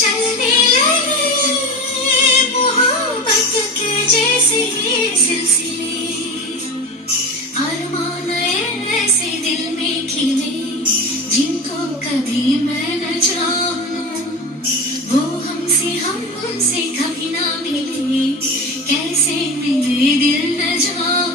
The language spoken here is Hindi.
चलने लगे मोहब्बत के जैसे सिलसिले, अरमान ऐसे दिल में खिले जिनको कभी मैं न जानूं, वो हमसे हम उनसे कभी ना मिले, कैसे मिले दिल न जानूं।